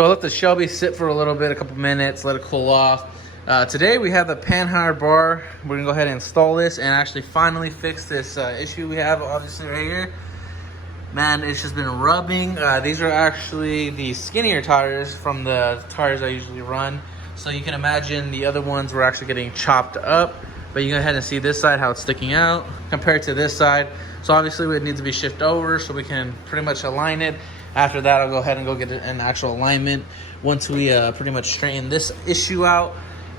So I let the Shelby sit for a little bit, a couple minutes, let it cool off. Today we have the panhard bar. We're gonna go ahead and install this and actually finally fix this issue we have obviously right here. Man, it's just been rubbing. These are actually the skinnier tires from the tires I usually run. So you can imagine the other ones were actually getting chopped up. But you go ahead and see this side, how it's sticking out compared to this side. So obviously it needs to be shifted over so we can pretty much align it. After that, I'll go ahead and go get an actual alignment once we pretty much straighten this issue out.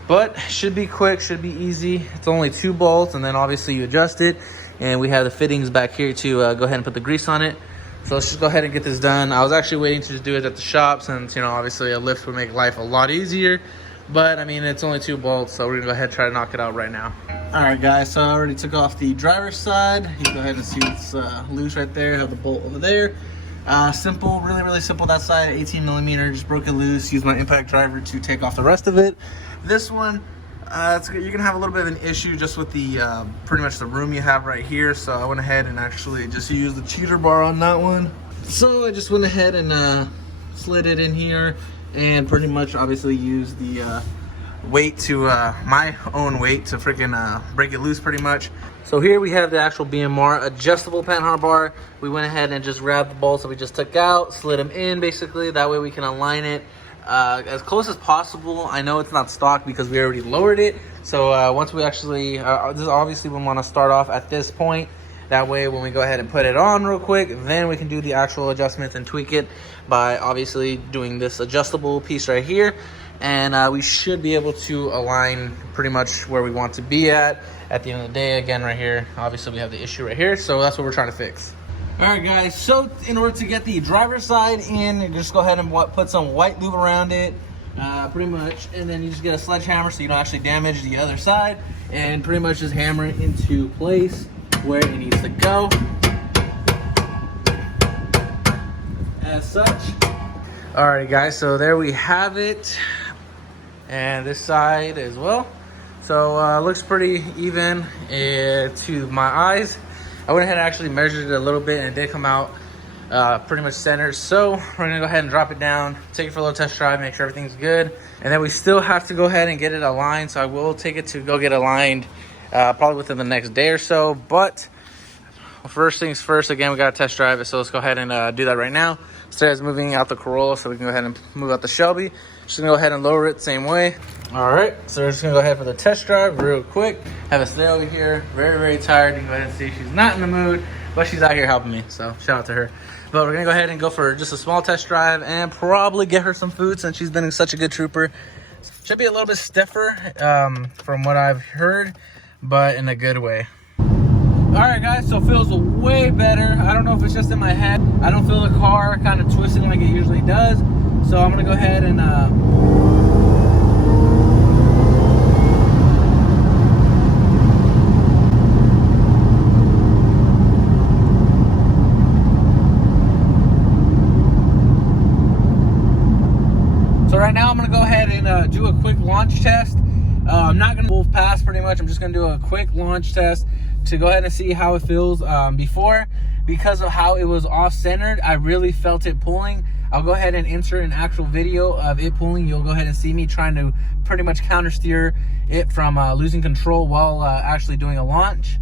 But should be quick, should be easy. It's only 2 bolts, and then obviously you adjust it. And we have the fittings back here to go ahead and put the grease on it. So let's just go ahead and get this done. I was actually waiting to just do it at the shop since, you know, obviously a lift would make life a lot easier. But I mean, it's only 2 bolts, so we're gonna go ahead and try to knock it out right now. All right, guys, so I already took off the driver's side. You can go ahead and see it's loose right there. I have the bolt over there. Simple, really simple. That side, 18 millimeter, just broke it loose. Use my impact driver to take off the rest of it. This one, you're gonna have a little bit of an issue just with the pretty much the room you have right here. So I went ahead and actually just used the cheater bar on that one. So I just went ahead and slid it in here and pretty much obviously used the weight to my own weight to freaking break it loose pretty much. So here we have the actual BMR adjustable panhard bar. We went ahead and just grabbed the bolts that we just took out, slid them in basically. That way we can align it as close as possible. I know it's not stock because we already lowered it. So once we actually, this is obviously we want to start off at this point. That way when we go ahead and put it on real quick, then we can do the actual adjustments and tweak it by obviously doing this adjustable piece right here. And we should be able to align pretty much where we want to be at the end of the day. Again, right here, obviously we have the issue right here, so that's what we're trying to fix. All right, guys, so in order to get the driver's side in, just go ahead and put some white lube around it, pretty much, and then you just get a sledgehammer so you don't actually damage the other side, and pretty much just hammer it into place where it needs to go, as such. All right, guys, so there we have it. And this side as well. So looks pretty even to my eyes. I went ahead and actually measured it a little bit and it did come out pretty much centered. So we're gonna go ahead and drop it down, take it for a little test drive, make sure everything's good. And then we still have to go ahead and get it aligned. So I will take it to go get aligned probably within the next day or so. But first things first, again, we gotta test drive it. So let's go ahead and do that right now. Sarah's moving out the Corolla, so we can go ahead and move out the Shelby. Just gonna go ahead and lower it same way. All right, so we're just gonna go ahead for the test drive real quick. Have a stay over here, very tired. You can go ahead and see she's not in the mood, but she's out here helping me, so shout out to her. But we're gonna go ahead and go for just a small test drive and probably get her some food since she's been such a good trooper. Should be a little bit stiffer from what I've heard, but in a good way. All right, guys, so it feels way better. I don't know if it's just in my head. I don't feel the car kind of twisting like it usually does. So I'm gonna go ahead and so right now I'm gonna go ahead and do a quick launch test. I'm not gonna move past pretty much. I'm just gonna do a quick launch test to go ahead and see how it feels. Before, because of how it was off-centered, I really felt it pulling. I'll go ahead and insert an actual video of it pulling. You'll go ahead and see me trying to pretty much counter steer it from losing control while actually doing a launch.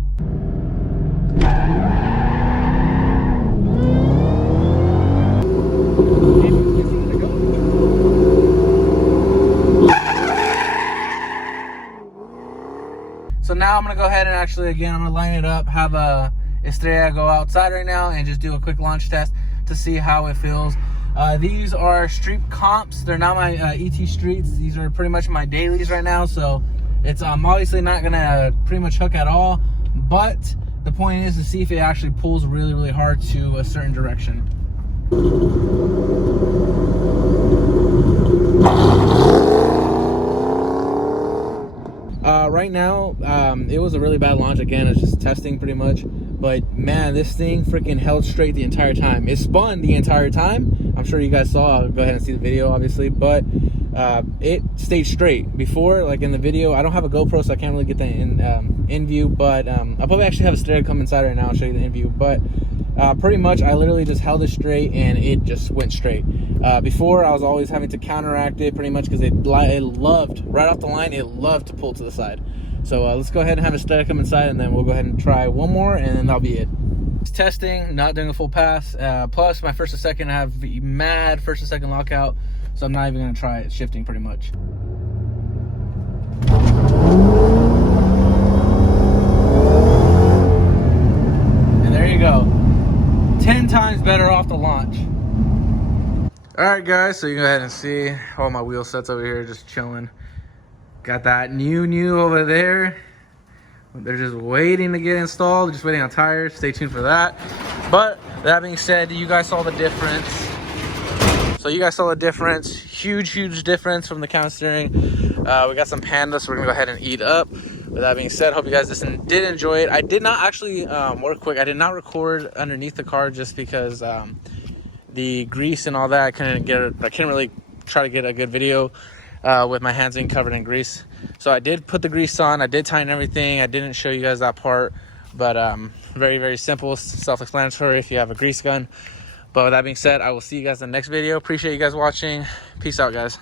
So now I'm gonna go ahead and actually, again, I'm gonna line it up, have Estrella go outside right now and just do a quick launch test to see how it feels. These are street comps. They're not my ET streets. These are pretty much my dailies right now. So it's obviously not gonna pretty much hook at all, but the point is to see if it actually pulls really hard to a certain direction. Right now, it was a really bad launch. Again, it's just testing pretty much. But man, this thing freaking held straight the entire time. It spun the entire time. I'm sure you guys saw. I'll go ahead and see the video, obviously. But it stayed straight. Before, like in the video, I don't have a GoPro, so I can't really get the in view. But I'll probably actually have a stereo come inside right now. I'll show you the in view. But pretty much, I literally just held it straight, and it just went straight. Before, I was always having to counteract it pretty much because it loved, right off the line, it loved to pull to the side. So let's go ahead and have a static come inside, and then we'll go ahead and try one more, and then that'll be it. It's testing, not doing a full pass. Plus, my first and second, I have mad first and second lockout, so I'm not even going to try it shifting pretty much. And there you go. 10 times better off the launch. Alright guys, so you can go ahead and see all my wheel sets over here just chilling. Got that new over there. They're just waiting to get installed, just waiting on tires. Stay tuned for that. But that being said, you guys saw the difference. So you guys saw the difference. Huge difference from the counter steering. We got some Panda, so we're gonna go ahead and eat up. With that being said, hope you guys did enjoy it. I did not actually work quick. I did not record underneath the car just because the grease and all that. I couldn't really try to get a good video with my hands being covered in grease. So I did put the grease on. I did tighten everything. I didn't show you guys that part, but very simple, self-explanatory if you have a grease gun. But with that being said, I will see you guys in the next video. Appreciate you guys watching. Peace out, guys.